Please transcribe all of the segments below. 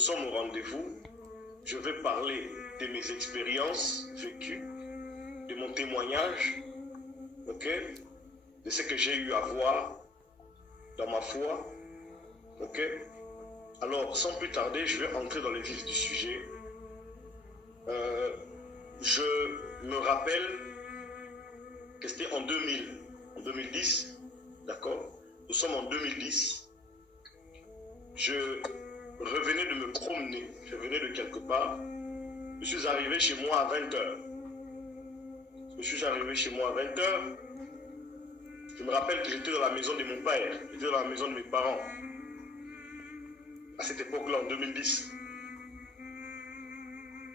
sommes au rendez-vous. Je vais parler de mes expériences vécues, de mon témoignage, ok, de ce que j'ai eu à voir dans ma foi, ok. Alors, sans plus tarder, je vais entrer dans le vif du sujet. Je me rappelle que c'était en 2010, d'accord? Nous sommes en 2010. Je revenais de me promener, je venais de quelque part. Je suis arrivé chez moi à 20 h. Je suis arrivé chez moi à 20 h. Je me rappelle que j'étais dans la maison de mon père, j'étais dans la maison de mes parents. À cette époque-là, en 2010.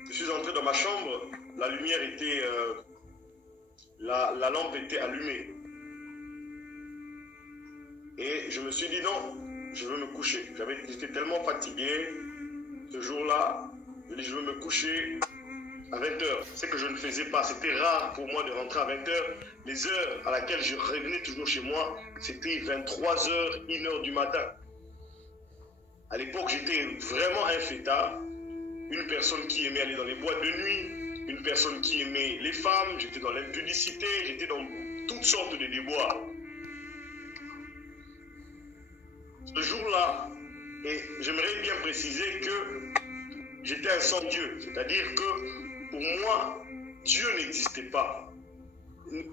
Je suis entré dans ma chambre, la lumière était... la lampe était allumée. Et je me suis dit non, je veux me coucher. J'étais tellement fatigué ce jour-là. Je dis je veux me coucher à 20 h. Ce que je ne faisais pas, c'était rare pour moi de rentrer à 20 h. Les heures à laquelle je revenais toujours chez moi, c'était 23 h, 1 h du matin. À l'époque, j'étais vraiment un fêtard. Une personne qui aimait aller dans les boîtes de nuit, une personne qui aimait les femmes, j'étais dans l'impudicité, j'étais dans toutes sortes de déboires. Ce jour-là, et j'aimerais bien préciser que j'étais un sans Dieu, c'est-à-dire que pour moi, Dieu n'existait pas.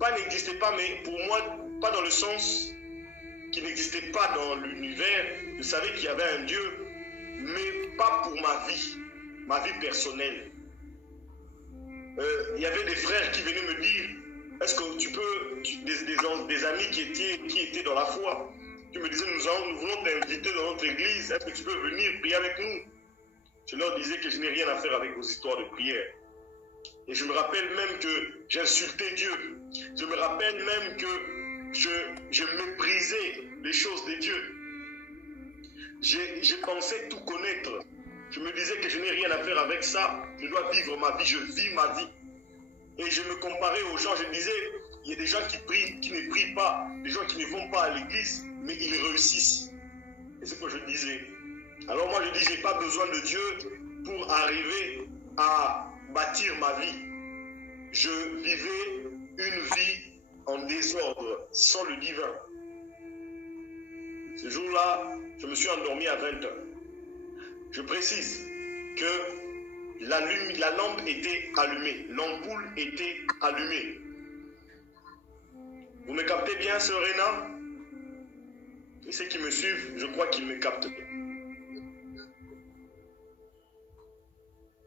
Pas n'existait pas, mais pour moi, pas dans le sens qu'il n'existait pas dans l'univers. Je savais qu'il y avait un Dieu, mais pas pour ma vie personnelle. Il y avait des frères qui venaient me dire, est-ce que tu peux, des amis qui étaient dans la foi, qui me disaient, nous voulons t'inviter dans notre église, est-ce que tu peux venir prier avec nous? Je leur disais que je n'ai rien à faire avec vos histoires de prière. Et je me rappelle même que j'insultais Dieu. Je me rappelle même que je méprisais les choses de Dieu. J'ai pensé tout connaître. Je me disais que je n'ai rien à faire avec ça. Je dois vivre ma vie. Je vis ma vie. Et je me comparais aux gens. Je disais, il y a des gens qui prient, qui ne prient pas. Des gens qui ne vont pas à l'église, mais ils réussissent. Et c'est ce que je disais. Alors moi, je dis, je n'ai pas besoin de Dieu pour arriver à bâtir ma vie. Je vivais une vie en désordre, sans le divin. Ce jour-là, je me suis endormi à 20 h. Je précise que la lampe était allumée, l'ampoule était allumée. Vous me captez bien, sœur Réna? Et ceux qui me suivent, je crois qu'ils me captent bien.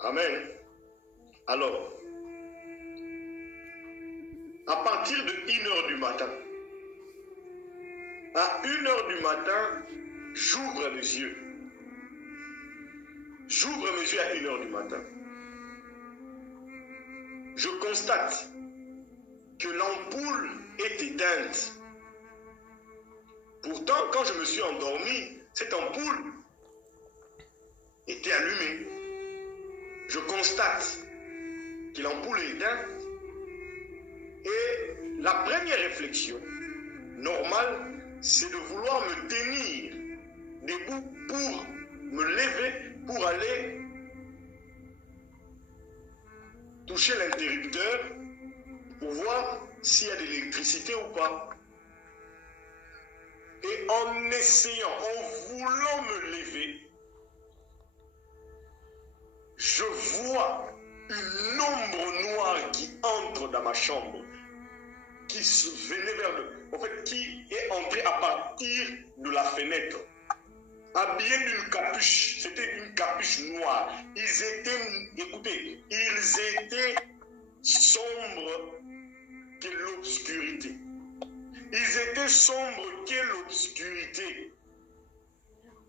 Amen. Alors, à partir de 1 h du matin, à 1 h du matin, j'ouvre les yeux. J'ouvre mes yeux à 1 h du matin. Je constate que l'ampoule est éteinte. Pourtant, quand je me suis endormi, cette ampoule était allumée. Je constate que l'ampoule est éteinte. Et la première réflexion normale, c'est de vouloir me tenir debout pour me lever, pour aller toucher l'interrupteur pour voir s'il y a de l'électricité ou pas. Et en essayant, en voulant me lever, je vois une ombre noire qui entre dans ma chambre, qui venait vers en fait, qui est entrée à partir de la fenêtre, habillée d'une capuche. C'était une capuche noire. Ils étaient, écoutez, ils étaient sombres que l'obscurité. Ils étaient sombres que l'obscurité.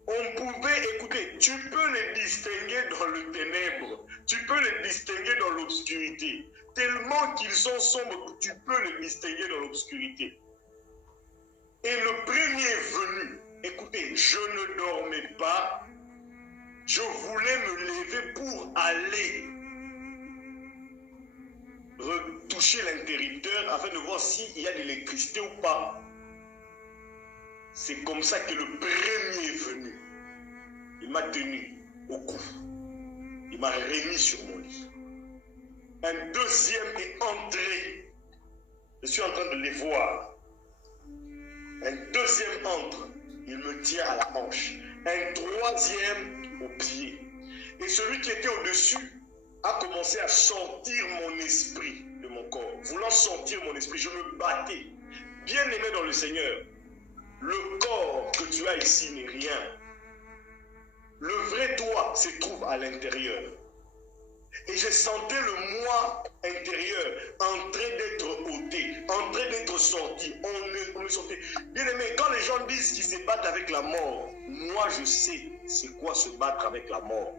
On pouvait, écouter, tu peux les distinguer dans le ténèbre, tu peux les distinguer dans l'obscurité. Tellement qu'ils sont sombres que tu peux les distinguer dans l'obscurité. Et le premier venu, écoutez, je ne dormais pas, je voulais me lever pour aller retoucher l'interrupteur afin de voir s'il y a de l'électricité ou pas. C'est comme ça que le premier venu, il m'a tenu. au cou. Il m'a remis sur mon lit. Un deuxième est entré. Je suis en train de les voir. Un deuxième entre. Il me tient à la hanche. Un troisième au pied. Et celui qui était au-dessus a commencé à sortir mon esprit de mon corps. Voulant sortir mon esprit, je me battais. Bien-aimé dans le Seigneur, le corps que tu as ici n'est rien. Le vrai toi se trouve à l'intérieur. Et je sentais le moi intérieur en train d'être ôté, en train d'être sorti. On me sortait. Bien-aimé, quand les gens disent qu'ils se battent avec la mort, moi je sais c'est quoi se battre avec la mort.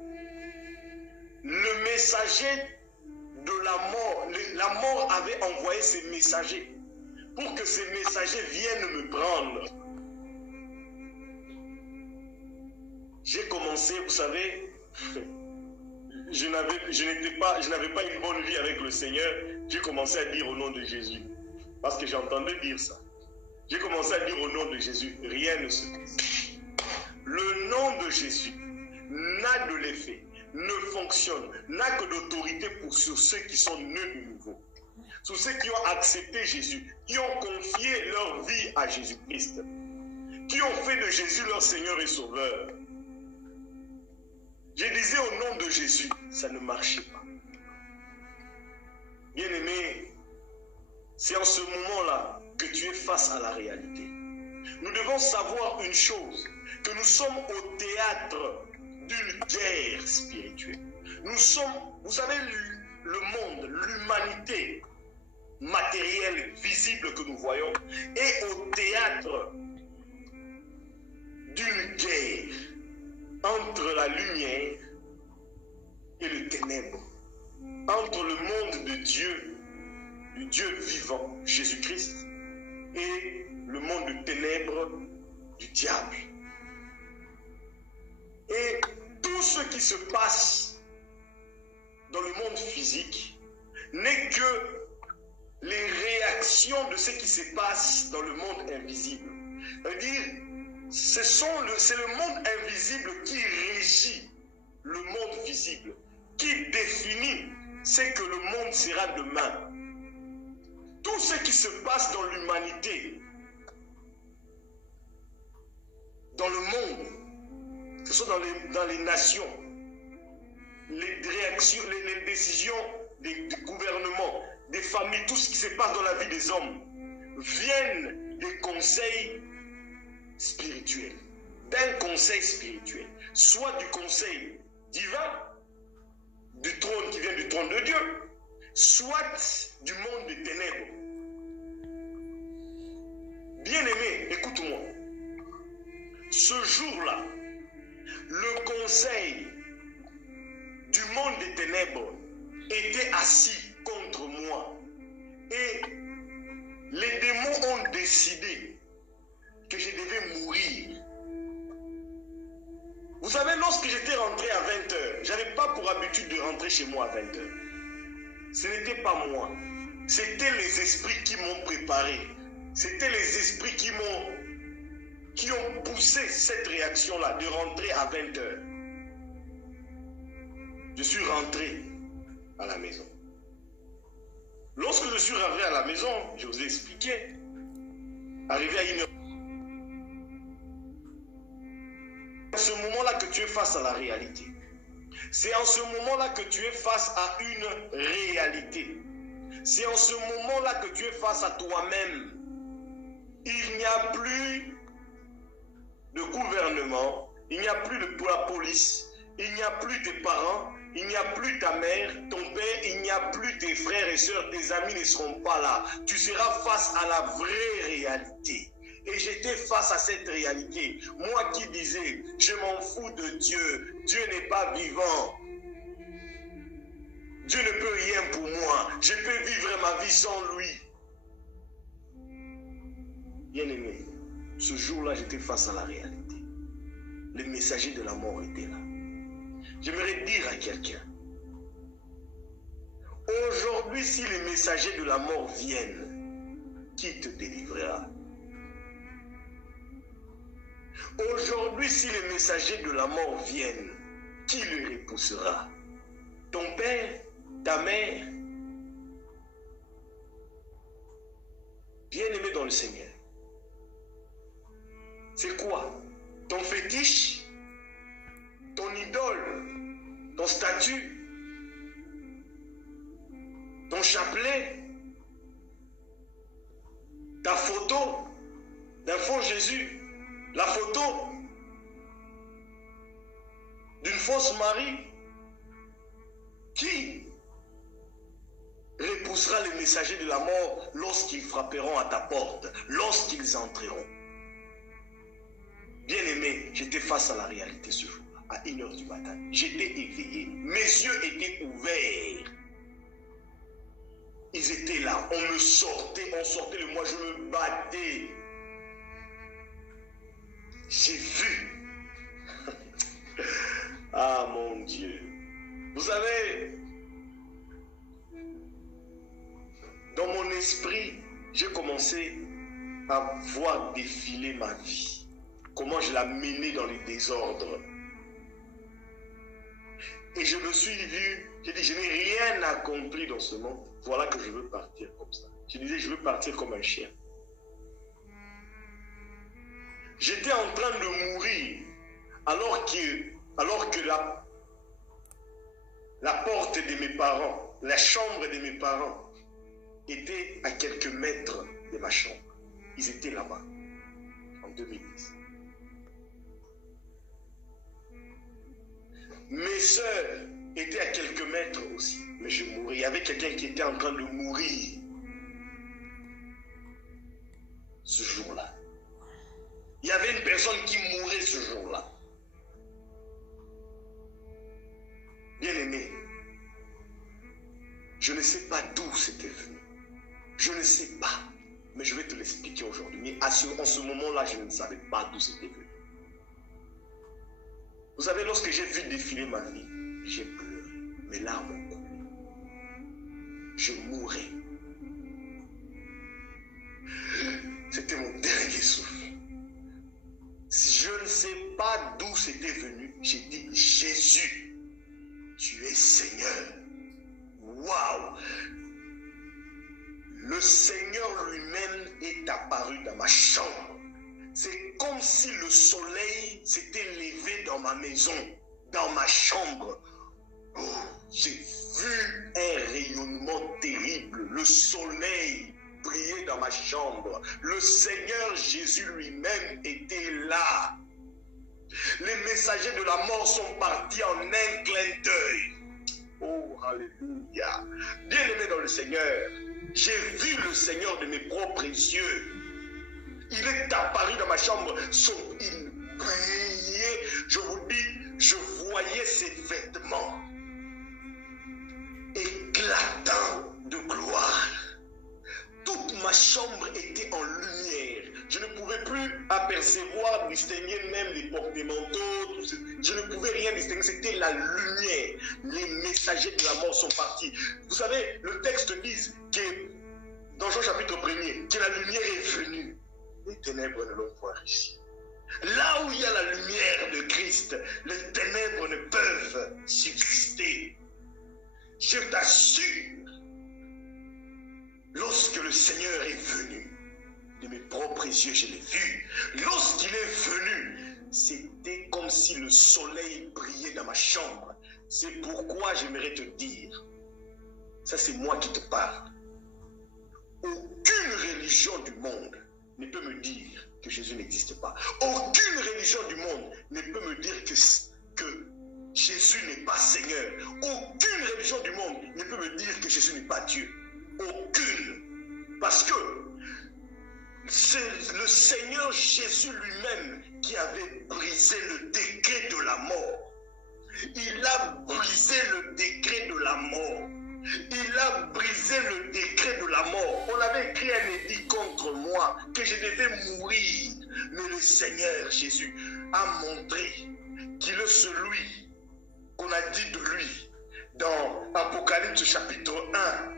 Le messager de la mort avait envoyé ses messagers pour que ces messagers viennent me prendre. J'ai commencé, vous savez, je n'avais pas une bonne vie avec le Seigneur. J'ai commencé à dire au nom de Jésus. Parce que j'entendais dire ça. J'ai commencé à dire au nom de Jésus, rien ne se passe. Le nom de Jésus n'a de l'effet, ne fonctionne, n'a que d'autorité sur ceux qui sont nés de nouveau. Sur ceux qui ont accepté Jésus, qui ont confié leur vie à Jésus-Christ, qui ont fait de Jésus leur Seigneur et Sauveur. Je disais au nom de Jésus, ça ne marchait pas. Bien-aimé, c'est en ce moment-là que tu es face à la réalité. Nous devons savoir une chose, que nous sommes au théâtre d'une guerre spirituelle. Nous sommes, vous savez, le monde, l'humanité matérielle, visible que nous voyons, est au théâtre d'une guerre entre la lumière et le ténèbre, entre le monde de Dieu, du Dieu vivant, Jésus-Christ, et le monde de ténèbres du diable. Et tout ce qui se passe dans le monde physique n'est que les réactions de ce qui se passe dans le monde invisible. C'est-à-dire, c'est le monde invisible qui régit le monde visible, qui définit ce que le monde sera demain. Tout ce qui se passe dans l'humanité, dans le monde, que ce soit dans les nations, les réactions, les décisions des gouvernements, des familles, tout ce qui se passe dans la vie des hommes, viennent des conseils spirituels, d'un conseil spirituel, soit du conseil divin, du trône qui vient du trône de Dieu, soit du monde des ténèbres. Bien-aimé, écoute-moi. Ce jour-là, le conseil du monde des ténèbres était assis contre moi. Et les démons ont décidé que je devais mourir. Vous savez, lorsque j'étais rentré à 20h, je n'avais pas pour habitude de rentrer chez moi à 20h. Ce n'était pas moi. C'était les esprits qui m'ont préparé. C'était les esprits qui ont poussé cette réaction-là de rentrer à 20h. Je suis rentré à la maison. Lorsque je suis rentré à la maison, je vous ai expliqué, arrivé à 1h. C'est en ce moment-là que tu es face à la réalité. C'est en ce moment-là que tu es face à une réalité. C'est en ce moment-là que tu es face à toi-même. Il n'y a plus de gouvernement, il n'y a plus de la police, il n'y a plus tes parents, il n'y a plus ta mère, ton père, il n'y a plus tes frères et sœurs, tes amis ne seront pas là. Tu seras face à la vraie réalité. Et j'étais face à cette réalité. Moi qui disais, je m'en fous de Dieu. Dieu n'est pas vivant. Dieu ne peut rien pour moi. Je peux vivre ma vie sans lui. Bien-aimé, ce jour-là, j'étais face à la réalité. Les messagers de la mort étaient là. J'aimerais dire à quelqu'un, aujourd'hui, si les messagers de la mort viennent, qui te délivrera? Aujourd'hui, si les messagers de la mort viennent, qui le repoussera? Ton père, ta mère? Bien-aimé dans le Seigneur, c'est quoi? Ton fétiche? Ton idole? Ton statut? Ton chapelet? Ta photo d'un faux Jésus? La photo d'une fausse Marie? Qui repoussera les messagers de la mort lorsqu'ils frapperont à ta porte, lorsqu'ils entreront? Bien-aimé, j'étais face à la réalité ce jour-là, à 1h du matin. J'étais éveillé, mes yeux étaient ouverts. Ils étaient là, on sortait de moi, je me battais. J'ai vu. Ah mon Dieu. Vous savez, dans mon esprit, j'ai commencé à voir défiler ma vie. Comment je la menais dans les désordres. Et je me suis vu, j'ai dit, je n'ai rien accompli dans ce monde. Voilà que je veux partir comme ça. Je disais, je veux partir comme un chien. J'étais en train de mourir alors que la porte de mes parents, la chambre de mes parents était à quelques mètres de ma chambre. Ils étaient là-bas en 2010. Mes soeurs étaient à quelques mètres aussi, mais je mourais. Il y avait quelqu'un qui était en train de mourir ce jour-là. Il y avait une personne qui mourait ce jour-là. Bien-aimé, je ne sais pas d'où c'était venu. Je ne sais pas, mais je vais te l'expliquer aujourd'hui. Mais en ce moment-là, je ne savais pas d'où c'était venu. Vous savez, lorsque j'ai vu défiler ma vie, j'ai pleuré. Mes larmes ont coulé. Je mourais. C'était mon dernier souffle. Je ne sais pas d'où c'était venu. J'ai dit, Jésus, tu es Seigneur. Waouh! Le Seigneur lui-même est apparu dans ma chambre. C'est comme si le soleil s'était levé dans ma maison, dans ma chambre. Oh, j'ai vu un rayonnement terrible. Le soleil brillait dans ma chambre. Le Seigneur Jésus lui-même était là. Les messagers de la mort sont partis en un clin d'œil. Oh, alléluia. Bien-aimé dans le Seigneur, j'ai vu le Seigneur de mes propres yeux. Il est apparu dans ma chambre, il brillait, je vous dis, je voyais ses vêtements éclatants de gloire. Toute ma chambre était en lumière. Je ne pouvais plus apercevoir, distinguer même les porte-manteaux, je ne pouvais rien distinguer, c'était la lumière. Les messagers de la mort sont partis. Vous savez, le texte dit que, dans Jean chapitre 1er, que la lumière est venue. Les ténèbres ne l'ont point réussi. Là où il y a la lumière de Christ, les ténèbres ne peuvent subsister. Je t'assure, lorsque le Seigneur est venu, de mes propres yeux, je l'ai vu. Lorsqu'il est venu, c'était comme si le soleil brillait dans ma chambre. C'est pourquoi j'aimerais te dire, ça c'est moi qui te parle. Aucune religion du monde ne peut me dire que Jésus n'existe pas. Aucune religion du monde ne peut me dire que Jésus n'est pas Seigneur. Aucune religion du monde ne peut me dire que Jésus n'est pas Dieu. Aucune. Parce que c'est le Seigneur Jésus lui-même qui avait brisé le décret de la mort. Il a brisé le décret de la mort. Il a brisé le décret de la mort. On avait écrit un édit contre moi que je devais mourir. Mais le Seigneur Jésus a montré qu'il est celui qu'on a dit de lui dans Apocalypse chapitre 1,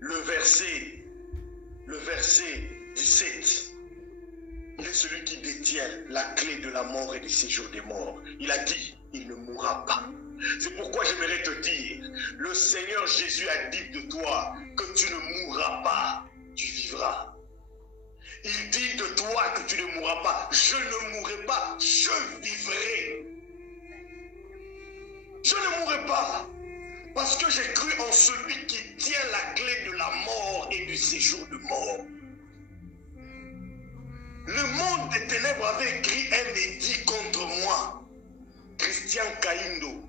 le verset 17. Il est celui qui détient la clé de la mort et du séjour des morts. Il a dit, il ne mourra pas. C'est pourquoi j'aimerais te dire, le Seigneur Jésus a dit de toi que tu ne mourras pas, tu vivras. Il dit de toi que tu ne mourras pas. Je ne mourrai pas, je vivrai. Je ne mourrai pas. Parce que j'ai cru en celui qui tient la clé de la mort et du séjour de mort. Le monde des ténèbres avait écrit un édit contre moi. Christian Kaindo.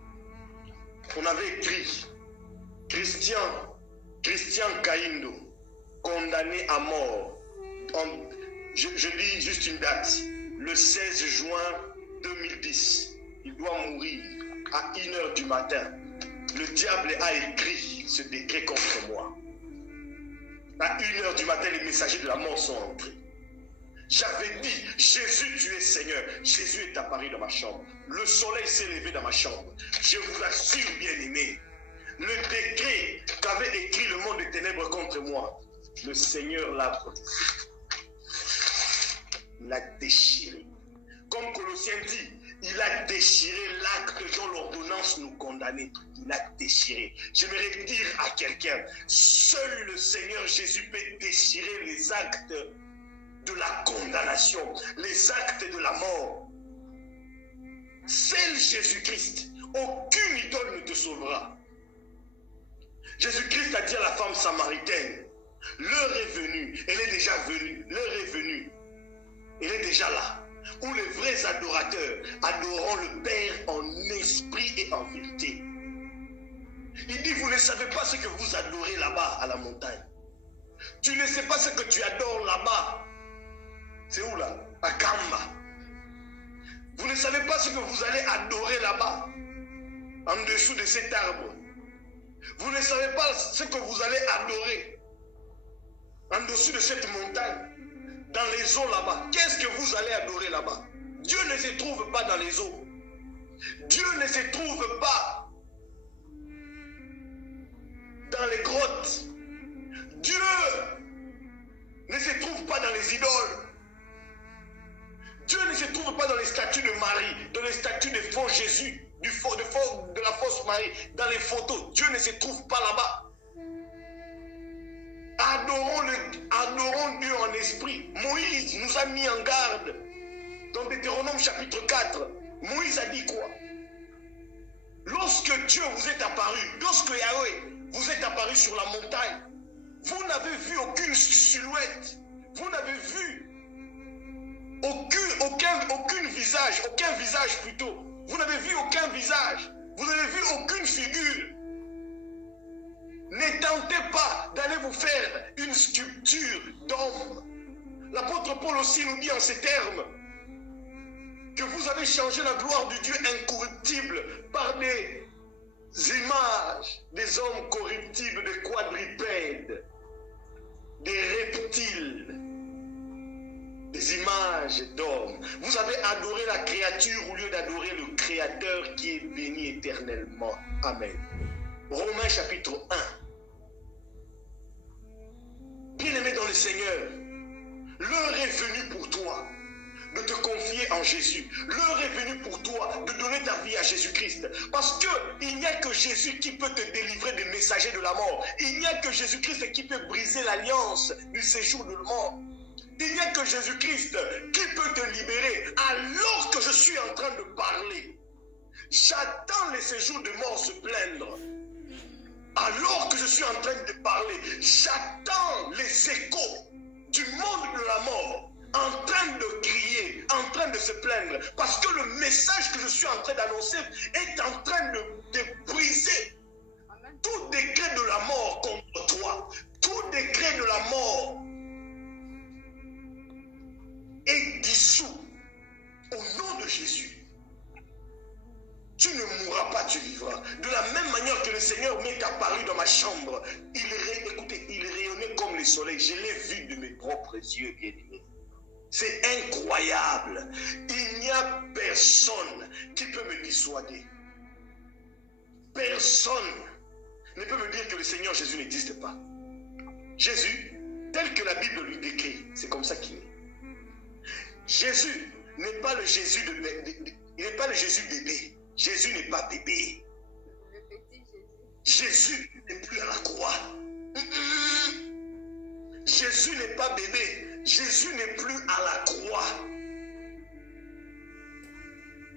On avait écrit Christian Kaindo, condamné à mort. Je dis juste une date. Le 16 juin 2010. Il doit mourir à 1h du matin. Le diable a écrit ce décret contre moi. À 1h du matin, les messagers de la mort sont entrés. J'avais dit, Jésus, tu es Seigneur. Jésus est apparu dans ma chambre. Le soleil s'est levé dans ma chambre. Je vous assure, bien-aimés, le décret qu'avait écrit le monde des ténèbres contre moi, le Seigneur l'a brisé. Il l'a déchiré. Comme Colossiens dit, il a déchiré l'acte dont l'ordonnance nous condamnait. Il a déchiré. J'aimerais dire à quelqu'un, seul le Seigneur Jésus peut déchirer les actes de la condamnation, les actes de la mort. Seul Jésus-Christ. Aucune idole ne te sauvera. Jésus-Christ a dit à la femme samaritaine, l'heure est venue, elle est déjà venue, l'heure est venue, elle est déjà là, où les vrais adorateurs adoreront le Père en esprit et en vérité. Il dit, vous ne savez pas ce que vous adorez là-bas à la montagne. Tu ne sais pas ce que tu adores là-bas. C'est où là? À Kamba. Vous ne savez pas ce que vous allez adorer là-bas, en dessous de cet arbre. Vous ne savez pas ce que vous allez adorer en dessous de cette montagne, dans les eaux là-bas. Qu'est-ce que vous allez adorer là-bas? Dieu ne se trouve pas dans les eaux. Dieu ne se trouve pas dans les grottes. Dieu ne se trouve pas dans les idoles. Dieu ne se trouve pas dans les statues de Marie, dans les statues de faux Jésus, de la fausse Marie, dans les photos. Dieu ne se trouve pas là-bas. Adorons Dieu en esprit. Moïse nous a mis en garde. Dans Deutéronome chapitre 4, Moïse a dit quoi? Lorsque Dieu vous est apparu, lorsque Yahweh vous est apparu sur la montagne, vous n'avez vu aucune silhouette, vous n'avez vu aucun visage plutôt. Vous n'avez vu aucun visage, vous n'avez vu aucune figure. Ne tentez pas d'aller vous faire une sculpture d'homme. L'apôtre Paul aussi nous dit en ces termes que vous avez changé la gloire du Dieu incorruptible par des images des hommes corruptibles, des quadrupèdes, des reptiles, des images d'hommes. Vous avez adoré la créature au lieu d'adorer le Créateur qui est béni éternellement. Amen. Romains chapitre 1. Bien-aimé dans le Seigneur, l'heure est venue pour toi de te confier en Jésus. L'heure est venue pour toi de donner ta vie à Jésus-Christ. Parce qu'il n'y a que Jésus qui peut te délivrer des messagers de la mort. Il n'y a que Jésus-Christ qui peut briser l'alliance du séjour de la mort. Il n'y a que Jésus-Christ qui peut te libérer. Alors que je suis en train de parler, j'attends les séjours de mort se plaindre. Alors que je suis en train de parler, j'attends les échos du monde de la mort en train de crier, en train de se plaindre. Parce que le message que je suis en train d'annoncer est en train de briser tout décret de la mort contre toi. Tout décret de la mort est dissous au nom de Jésus. Tu ne mourras pas, tu vivras. De la même manière que le Seigneur m'est apparu dans ma chambre, il rayonnait comme le soleil. Je l'ai vu de mes propres yeux, bien-aimés. C'est incroyable. Il n'y a personne qui peut me dissuader. Personne ne peut me dire que le Seigneur Jésus n'existe pas. Jésus, tel que la Bible lui décrit, c'est comme ça qu'il est. Jésus n'est pas le Jésus il n'est pas le Jésus bébé. Jésus n'est pas bébé. Jésus n'est plus à la croix. Jésus n'est pas bébé. Jésus n'est plus à la croix.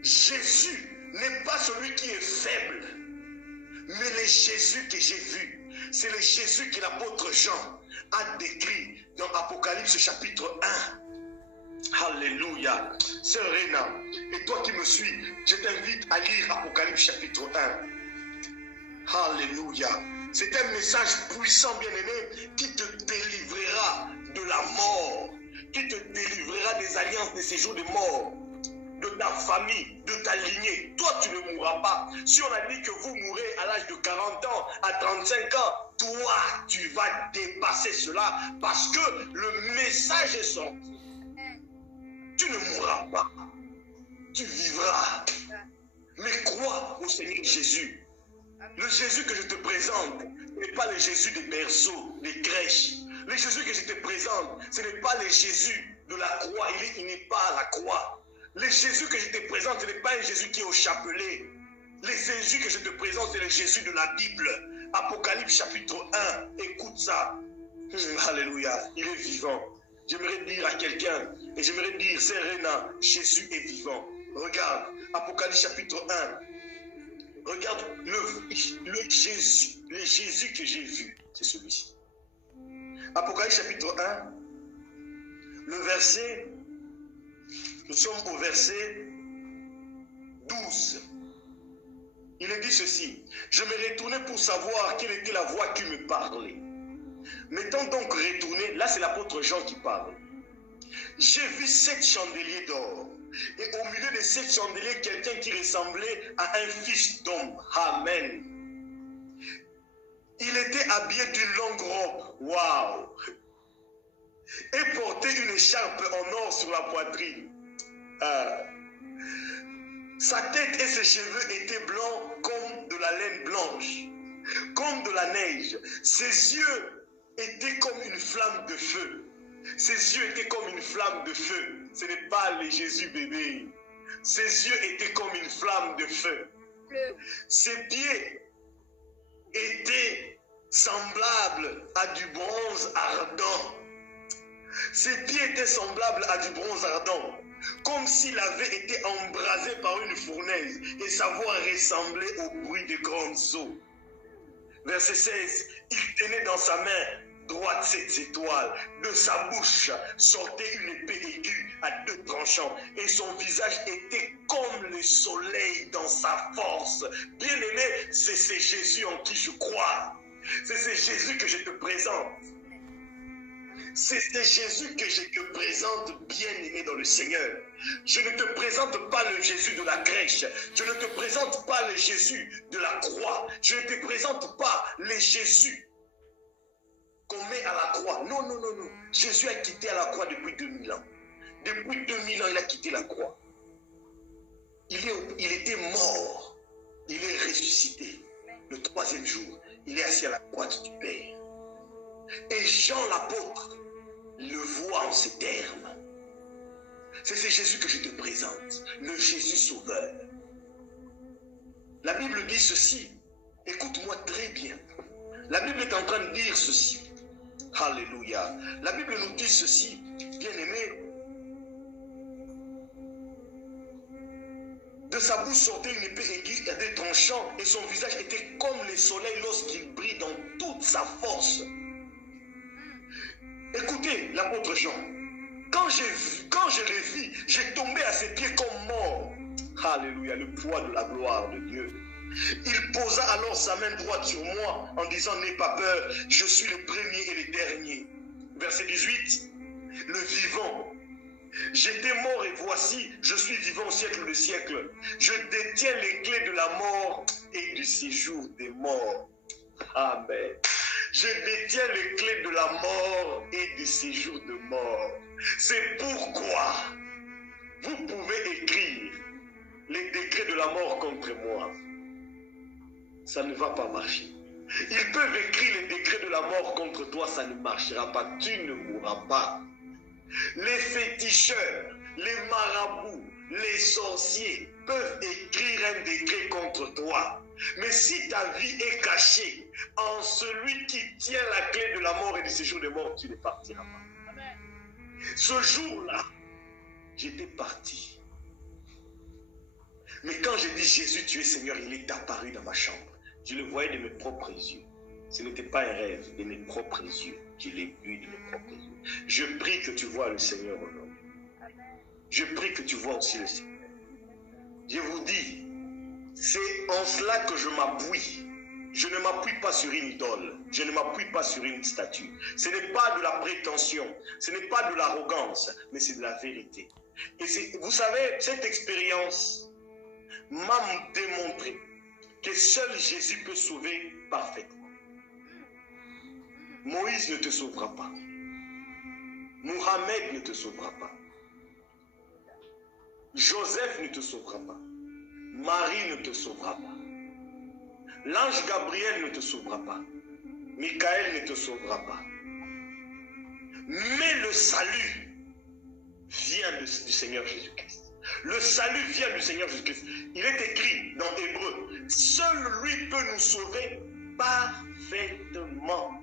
Jésus n'est pas celui qui est faible. Mais le Jésus que j'ai vu, c'est le Jésus que l'apôtre Jean a décrit dans Apocalypse chapitre 1. Alléluia. Sœur Réna, et toi qui me suis, je t'invite à lire Apocalypse chapitre 1. Alléluia. C'est un message puissant, bien-aimé, qui te délivrera de la mort, qui te délivrera des alliances de séjour de mort, de ta famille, de ta lignée. Toi, tu ne mourras pas. Si on a dit que vous mourrez à l'âge de 40 ans, à 35 ans, toi, tu vas dépasser cela parce que le message est sorti. Tu ne mourras pas. Tu vivras. Mais crois au Seigneur Jésus. Le Jésus que je te présente n'est pas le Jésus des berceaux, des crèches. Le Jésus que je te présente, ce n'est pas le Jésus de la croix. Il n'est pas à la croix. Le Jésus que je te présente, ce n'est pas un Jésus qui est au chapelet. Le Jésus que je te présente, c'est le Jésus de la Bible. Apocalypse chapitre 1. Écoute ça. Alléluia. Il est vivant. J'aimerais dire à quelqu'un, et j'aimerais dire, Serena, Jésus est vivant. Regarde, Apocalypse chapitre 1. Regarde le Jésus que j'ai vu. C'est celui-ci. Apocalypse chapitre 1. Le verset, nous sommes au verset 12. Il est dit ceci. Je me retournais pour savoir quelle était la voix qui me parlait. M'étant donc retourné, là c'est l'apôtre Jean qui parle. J'ai vu 7 chandeliers d'or. Et au milieu de 7 chandeliers, quelqu'un qui ressemblait à un fils d'homme. Amen. Il était habillé d'une longue robe. Waouh! Et portait une écharpe en or sur la poitrine. Sa tête et ses cheveux étaient blancs comme de la laine blanche, comme de la neige. Ses yeux étaient comme une flamme de feu. Ses yeux étaient comme une flamme de feu. Ce n'est pas le Jésus bébé. Ses yeux étaient comme une flamme de feu. Ses pieds étaient semblables à du bronze ardent. Ses pieds étaient semblables à du bronze ardent, comme s'il avait été embrasé par une fournaise, et sa voix ressemblait au bruit de grandes eaux. Verset 16, il tenait dans sa main droite 7 étoiles. De sa bouche sortait une épée aiguë à 2 tranchants, et son visage était comme le soleil dans sa force. Bien-aimé, c'est Jésus en qui je crois. C'est Jésus que je te présente. C'est Jésus que je te présente, bien-aimé dans le Seigneur. Je ne te présente pas le Jésus de la crèche. Je ne te présente pas le Jésus de la croix. Je ne te présente pas le Jésus qu'on met à la croix. Non, non, non, non. Jésus a quitté à la croix depuis 2000 ans. Depuis 2000 ans, il a quitté la croix. Il était mort. Il est ressuscité. Le 3e jour, il est assis à la droite du Père. Et Jean l'apôtre le voit en ces termes. C'est Jésus que je te présente, le Jésus sauveur. La Bible dit ceci. Écoute-moi très bien. La Bible est en train de dire ceci. Alléluia. La Bible nous dit ceci, bien-aimé. De sa bouche sortait une épée aiguë à 2 tranchants, et son visage était comme le soleil lorsqu'il brille dans toute sa force. Écoutez l'apôtre Jean. Quand je l'ai vu, j'ai tombé à ses pieds comme mort. Alléluia, le poids de la gloire de Dieu. Il posa alors sa main droite sur moi en disant, n'aie pas peur, je suis le premier et le dernier. Verset 18, le vivant. J'étais mort et voici, je suis vivant au siècle des siècles. Je détiens les clés de la mort et du séjour des morts. Amen. Je détiens les clés de la mort et du séjour de mort. C'est pourquoi vous pouvez écrire les décrets de la mort contre moi. Ça ne va pas marcher. Ils peuvent écrire les décrets de la mort contre toi, ça ne marchera pas. Tu ne mourras pas. Les féticheurs, les marabouts, les sorciers, peuvent écrire un décret contre toi. Mais si ta vie est cachée en celui qui tient la clé de la mort et du séjour de mort, tu ne partiras pas. Amen. Ce jour-là, j'étais parti. Mais quand j'ai dit Jésus, tu es Seigneur, il est apparu dans ma chambre. Je le voyais de mes propres yeux. Ce n'était pas un rêve, de mes propres yeux. Je l'ai vu de mes propres yeux. Je prie que tu vois le Seigneur aujourd'hui. Je prie que tu vois aussi le Seigneur. Je vous dis, c'est en cela que je m'appuie. Je ne m'appuie pas sur une idole. Je ne m'appuie pas sur une statue. Ce n'est pas de la prétention. Ce n'est pas de l'arrogance. Mais c'est de la vérité. Et vous savez, cette expérience m'a démontré que seul Jésus peut sauver parfaitement. Moïse ne te sauvera pas. Mohamed ne te sauvera pas. Joseph ne te sauvera pas. Marie ne te sauvera pas. L'ange Gabriel ne te sauvera pas. Michael ne te sauvera pas. Mais le salut vient du Seigneur Jésus-Christ. Le salut vient du Seigneur Jésus-Christ. Il est écrit dans Hébreu, seul lui peut nous sauver parfaitement.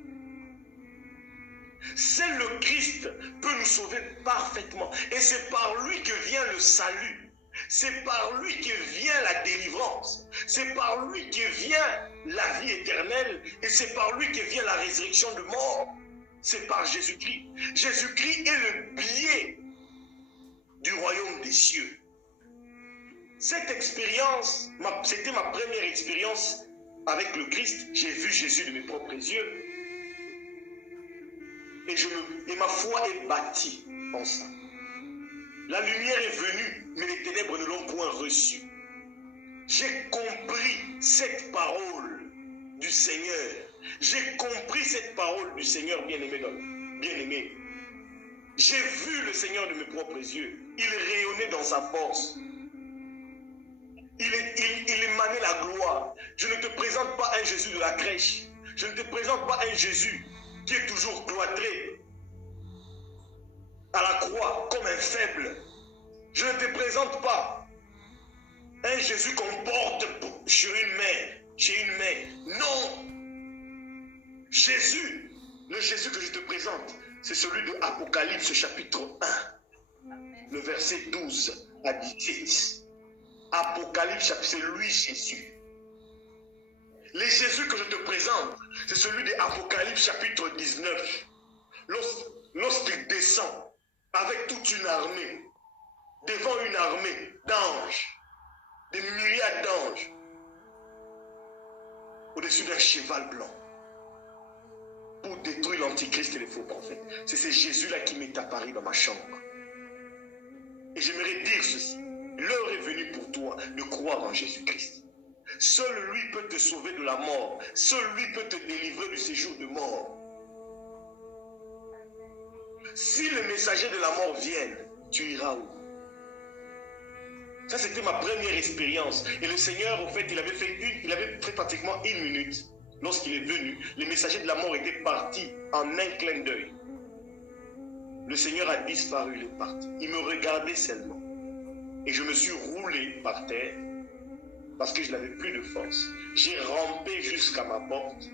Seul le Christ peut nous sauver parfaitement. Et c'est par lui que vient le salut. C'est par lui que vient la délivrance. C'est par lui que vient la vie éternelle. Et c'est par lui que vient la résurrection de mort. C'est par Jésus-Christ. Jésus-Christ est le billet du royaume des cieux. Cette expérience, c'était ma première expérience avec le Christ. J'ai vu Jésus de mes propres yeux. Et ma foi est bâtie en ça. La lumière est venue, mais les ténèbres ne l'ont point reçue. J'ai compris cette parole du Seigneur. J'ai compris cette parole du Seigneur bien-aimé. J'ai vu le Seigneur de mes propres yeux. Il rayonnait dans sa force. Il émanait la gloire. Je ne te présente pas un Jésus de la crèche. Je ne te présente pas un Jésus qui est toujours cloîtré à la croix comme un faible. Je ne te présente pas un Jésus qu'on porte sur une main, chez une main. Non. Jésus, le Jésus que je te présente, c'est celui de Apocalypse chapitre 1, le verset 12 à 17. Apocalypse, c'est lui Jésus. Le Jésus que je te présente, c'est celui de Apocalypse chapitre 19. Lorsqu'il descend avec toute une armée, devant une armée d'anges, des myriades d'anges, au-dessus d'un cheval blanc, pour détruire l'antichrist et les faux prophètes. C'est ce Jésus-là qui m'est apparu dans ma chambre. Et j'aimerais dire ceci. L'heure est venue pour toi de croire en Jésus-Christ. Seul lui peut te sauver de la mort. Seul lui peut te délivrer du séjour de mort. Si les messagers de la mort viennent, tu iras où? Ça, c'était ma première expérience. Et le Seigneur, au fait, il avait fait pratiquement 1 minute. Lorsqu'il est venu, les messagers de la mort étaient partis en un clin d'œil. Le Seigneur a disparu, il est parti. Il me regardait seulement. Et je me suis roulé par terre parce que je n'avais plus de force. J'ai rampé jusqu'à ma porte,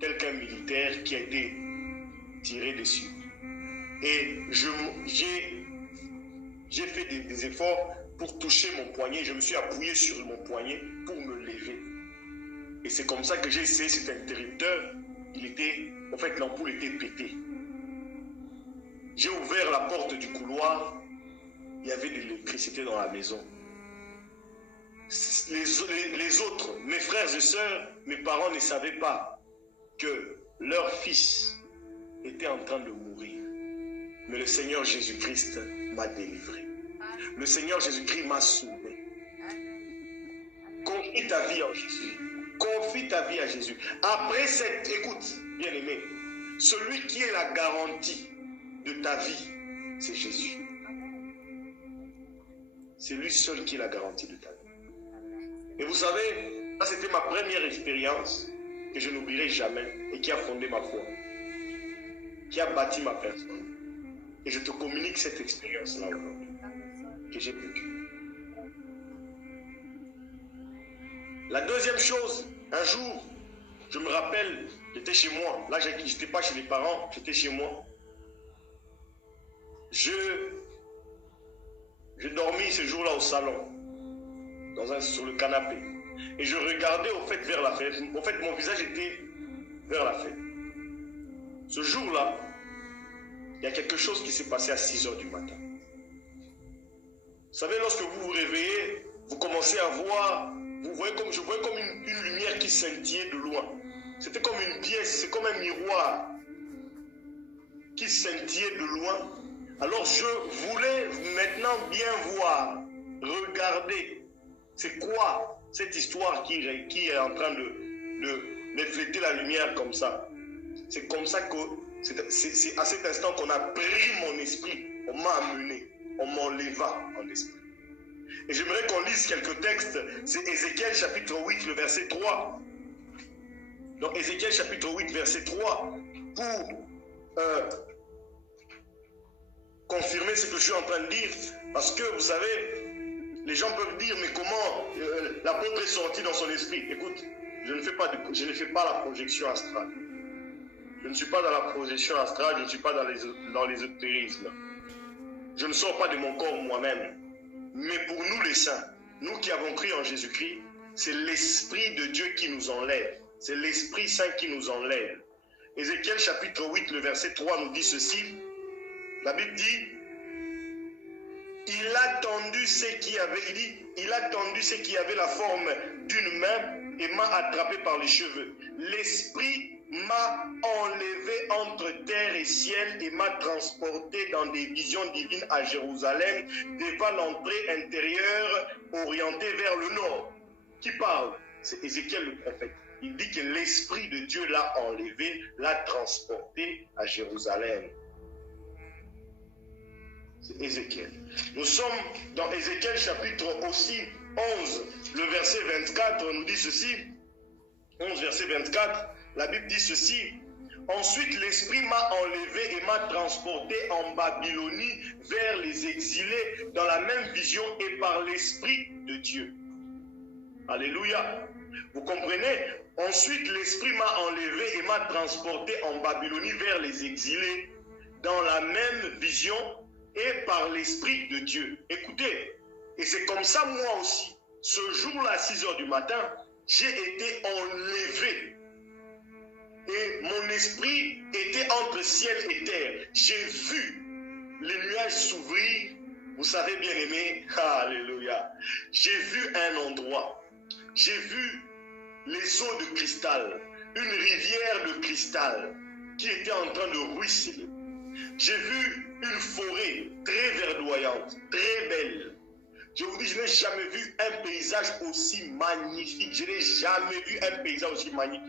tel qu'un militaire qui a été tiré dessus. Et j'ai fait des efforts pour toucher mon poignet. Je me suis appuyé sur mon poignet pour me lever. Et c'est comme ça que j'ai essayé cet interrupteur. En fait, l'ampoule était pétée. J'ai ouvert la porte du couloir. Il y avait de l'électricité dans la maison. Les autres, mes frères et sœurs, mes parents ne savaient pas que leur fils était en train de mourir. Mais le Seigneur Jésus-Christ m'a délivré. Le Seigneur Jésus-Christ m'a sauvé. Confie ta vie en Jésus. Confie ta vie à Jésus. Après cette écoute, bien-aimé, celui qui est la garantie de ta vie, c'est Jésus. C'est lui seul qui est la garantie de ta vie. Et vous savez, ça c'était ma première expérience que je n'oublierai jamais et qui a fondé ma foi, qui a bâti ma personne. Et je te communique cette expérience-là aujourd'hui que j'ai vécue. La deuxième chose, un jour, je me rappelle, j'étais chez moi. Là, je n'étais pas chez les parents, j'étais chez moi. Je dormis ce jour-là au salon, sur le canapé. Et je regardais au fait vers la fenêtre. En fait, mon visage était vers la fenêtre. Ce jour-là, il y a quelque chose qui s'est passé à 6 h du matin. Vous savez, lorsque vous vous réveillez, vous commencez à voir, je voyais comme une lumière qui scintillait de loin. C'était comme une pièce, c'est comme un miroir qui scintillait de loin. Alors je voulais maintenant bien voir, regarder, c'est quoi cette histoire qui est en train de refléter la lumière comme ça. C'est comme ça que, c'est à cet instant qu'on a pris mon esprit, on m'a amené, on m'enleva en esprit. Et j'aimerais qu'on lise quelques textes, c'est Ézéchiel chapitre 8, le verset 3. Donc Ézéchiel chapitre 8, verset 3, pour confirmer ce que je suis en train de dire, parce que vous savez, les gens peuvent dire, mais comment l'apôtre est sorti dans son esprit? Écoute, je ne fais pas la projection astrale. Je ne suis pas dans la projection astrale, je ne suis pas dans l'ésotérisme. Je ne sors pas de mon corps moi-même. Mais pour nous les saints, nous qui avons cru en Jésus-Christ, c'est l'Esprit de Dieu qui nous enlève. C'est l'Esprit Saint qui nous enlève. Ézéchiel chapitre 8, le verset 3 nous dit ceci. La Bible dit, il a tendu ce qui avait la forme d'une main et m'a attrapé par les cheveux. L'Esprit m'a enlevé entre terre et ciel et m'a transporté dans des visions divines à Jérusalem, devant l'entrée intérieure orientée vers le nord. Qui parle? C'est Ézéchiel le prophète. Il dit que l'Esprit de Dieu l'a enlevé, l'a transporté à Jérusalem. C'est Ézéchiel. Nous sommes dans Ézéchiel chapitre aussi 11, le verset 24 nous dit ceci. 11 verset 24, la Bible dit ceci. Ensuite l'Esprit m'a enlevé et m'a transporté en Babylonie vers les exilés dans la même vision et par l'Esprit de Dieu. Alléluia. Vous comprenez? Ensuite l'Esprit m'a enlevé et m'a transporté en Babylonie vers les exilés dans la même vision et par l'Esprit de Dieu. Écoutez, et c'est comme ça moi aussi, ce jour-là à 6 h du matin, j'ai été enlevé. Et mon esprit était entre ciel et terre. J'ai vu les nuages s'ouvrir. Vous savez bien aimé, alléluia. J'ai vu un endroit. J'ai vu les eaux de cristal, une rivière de cristal qui était en train de ruisseler. J'ai vu une forêt très verdoyante, très belle. Je vous dis, je n'ai jamais vu un paysage aussi magnifique. Je n'ai jamais vu un paysage aussi magnifique.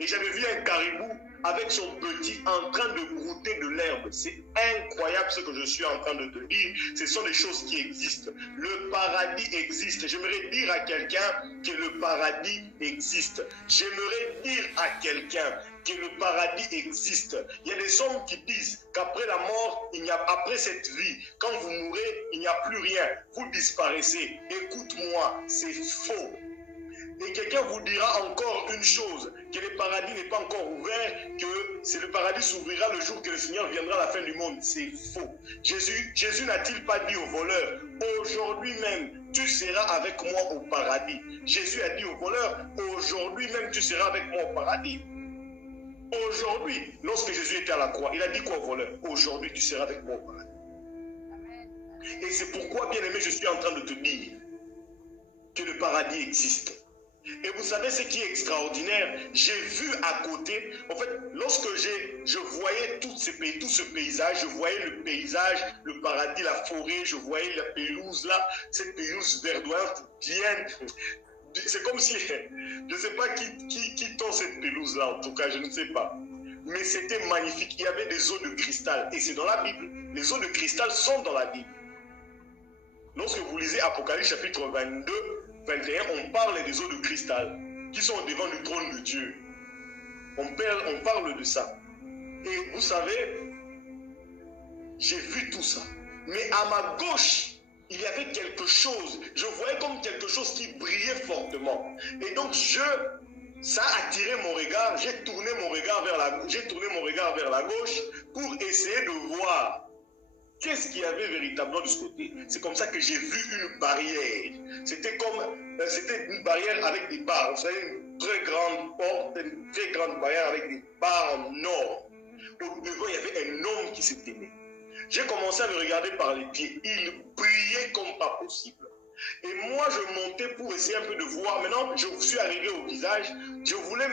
Et j'avais vu un caribou avec son petit en train de brouter de l'herbe. C'est incroyable ce que je suis en train de te dire. Ce sont des choses qui existent. Le paradis existe. J'aimerais dire à quelqu'un que le paradis existe. J'aimerais dire à quelqu'un que le paradis existe. Il y a des hommes qui disent qu'après la mort, après cette vie, quand vous mourrez, il n'y a plus rien. Vous disparaissez. Écoute-moi, c'est faux. Et quelqu'un vous dira encore une chose, que le paradis n'est pas encore ouvert, que c'est le paradis s'ouvrira le jour que le Seigneur viendra à la fin du monde. C'est faux. Jésus n'a-t-il pas dit aux voleurs, aujourd'hui même, tu seras avec moi au paradis. Jésus a dit aux voleurs, aujourd'hui même, tu seras avec moi au paradis. Aujourd'hui, lorsque Jésus était à la croix, il a dit quoi aux voleurs? Aujourd'hui, tu seras avec moi au paradis. Et c'est pourquoi, bien aimé, je suis en train de te dire que le paradis existe. Et vous savez ce qui est extraordinaire? J'ai vu à côté, en fait, lorsque je voyais tout ce paysage, je voyais le paysage, le paradis, la forêt, je voyais la pelouse là, cette pelouse verdoyante, bien. C'est comme si, je ne sais pas qui tend cette pelouse là, en tout cas, je ne sais pas. Mais c'était magnifique, il y avait des eaux de cristal, et c'est dans la Bible. Les eaux de cristal sont dans la Bible. Lorsque vous lisez Apocalypse chapitre 22, 21, on parle des eaux de cristal qui sont devant le trône de Dieu. On parle de ça. Et vous savez, j'ai vu tout ça. Mais à ma gauche, il y avait quelque chose, je voyais comme quelque chose qui brillait fortement. Et donc ça a attiré mon regard, j'ai tourné mon regard vers la gauche pour essayer de voir qu'est-ce qu'il y avait véritablement de ce côté. C'est comme ça que j'ai vu une barrière. C'était une barrière avec des barres. Vous savez, une très grande porte, une très grande barrière avec des barres en or. Au devant, il y avait un homme qui s'était né. J'ai commencé à le regarder par les pieds. Il brillait comme pas possible. Et moi, je montais pour essayer un peu de voir. Maintenant, je suis arrivé au visage. Je voulais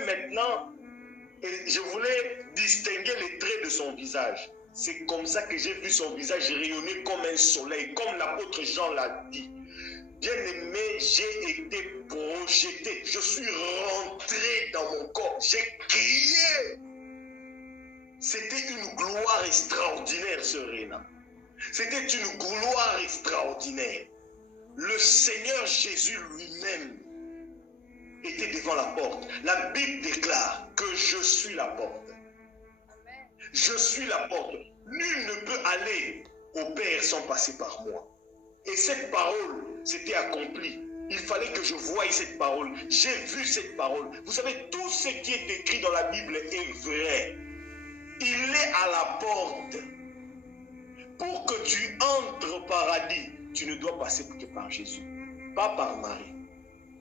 distinguer les traits de son visage. C'est comme ça que j'ai vu son visage rayonner comme un soleil, comme l'apôtre Jean l'a dit. Bien-aimé, j'ai été projeté. Je suis rentré dans mon corps. J'ai crié. C'était une gloire extraordinaire, sœur Réna. C'était une gloire extraordinaire. Le Seigneur Jésus lui-même était devant la porte. La Bible déclare que je suis la porte. Je suis la porte. Nul ne peut aller au Père sans passer par moi. Et cette parole s'était accomplie. Il fallait que je voie cette parole. J'ai vu cette parole. Vous savez, tout ce qui est écrit dans la Bible est vrai. Il est à la porte. Pour que tu entres au paradis, tu ne dois passer que par Jésus. Pas par Marie,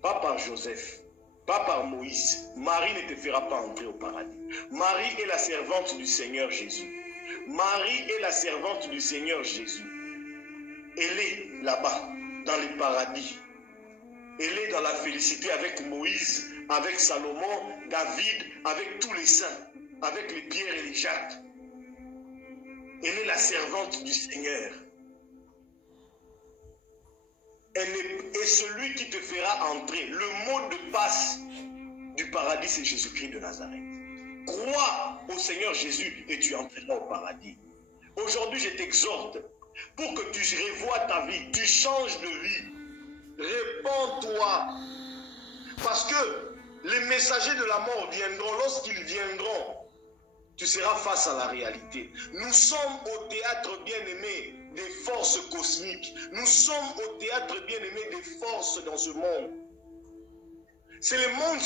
pas par Joseph, pas par Moïse. Marie ne te fera pas entrer au paradis. Marie est la servante du Seigneur Jésus. Marie est la servante du Seigneur Jésus. Elle est là-bas, dans le paradis. Elle est dans la félicité avec Moïse, avec Salomon, David, avec tous les saints, avec les Pierre et les Jacques. Elle est la servante du Seigneur. Et celui qui te fera entrer, le mot de passe du paradis, c'est Jésus-Christ de Nazareth. Crois au Seigneur Jésus et tu entreras au paradis. Aujourd'hui, je t'exhorte pour que tu revoies ta vie, tu changes de vie. Répands-toi. Parce que les messagers de la mort viendront. Lorsqu'ils viendront, tu seras face à la réalité. Nous sommes au théâtre bien-aimé des forces cosmiques. Nous sommes au théâtre bien-aimé des forces dans ce monde. C'est le monde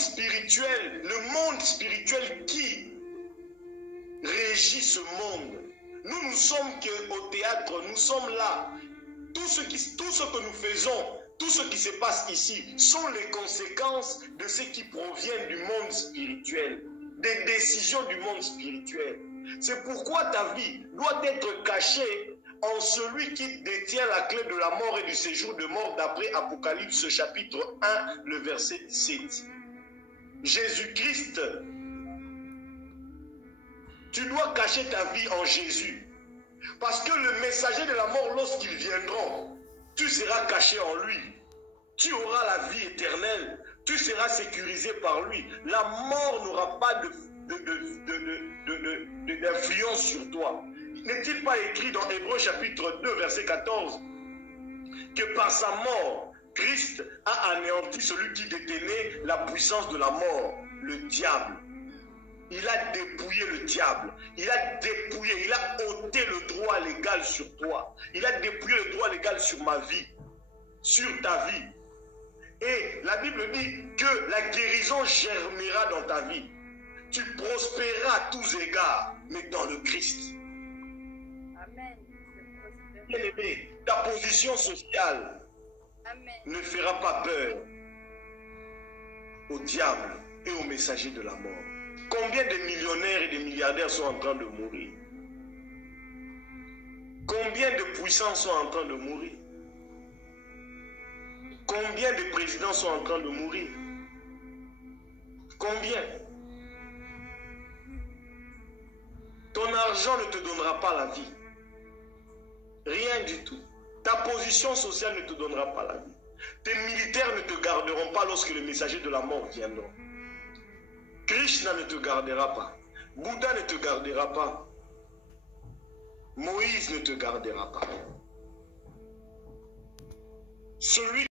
spirituel qui régit ce monde. Nous sommes qu'au théâtre, nous sommes là. Tout ce que nous faisons, tout ce qui se passe ici sont les conséquences de ce qui provient du monde spirituel, des décisions du monde spirituel. C'est pourquoi ta vie doit être cachée en celui qui détient la clé de la mort et du séjour de mort d'après Apocalypse chapitre 1, le verset 17. Jésus-Christ, tu dois cacher ta vie en Jésus. Parce que le messager de la mort, lorsqu'ils viendront, tu seras caché en lui. Tu auras la vie éternelle. Tu seras sécurisé par lui. La mort n'aura pas d'influence sur toi. N'est-il pas écrit dans Hébreux chapitre 2, verset 14, que par sa mort, Christ a anéanti celui qui détenait la puissance de la mort, le diable. Il a dépouillé le diable. Il a ôté le droit légal sur toi. Il a dépouillé le droit légal sur ma vie, sur ta vie. Et la Bible dit que la guérison germera dans ta vie. Tu prospéreras à tous égards, mais dans le Christ. Amen. Bien-aimé, ta position sociale ne fera pas peur au diable et aux messagers de la mort. Combien de millionnaires et de milliardaires sont en train de mourir? Combien de puissants sont en train de mourir? Combien de présidents sont en train de mourir? Combien? Ton argent ne te donnera pas la vie. Rien du tout. Ta position sociale ne te donnera pas la vie. Tes militaires ne te garderont pas lorsque les messagers de la mort viendront. Krishna ne te gardera pas. Bouddha ne te gardera pas. Moïse ne te gardera pas. Celui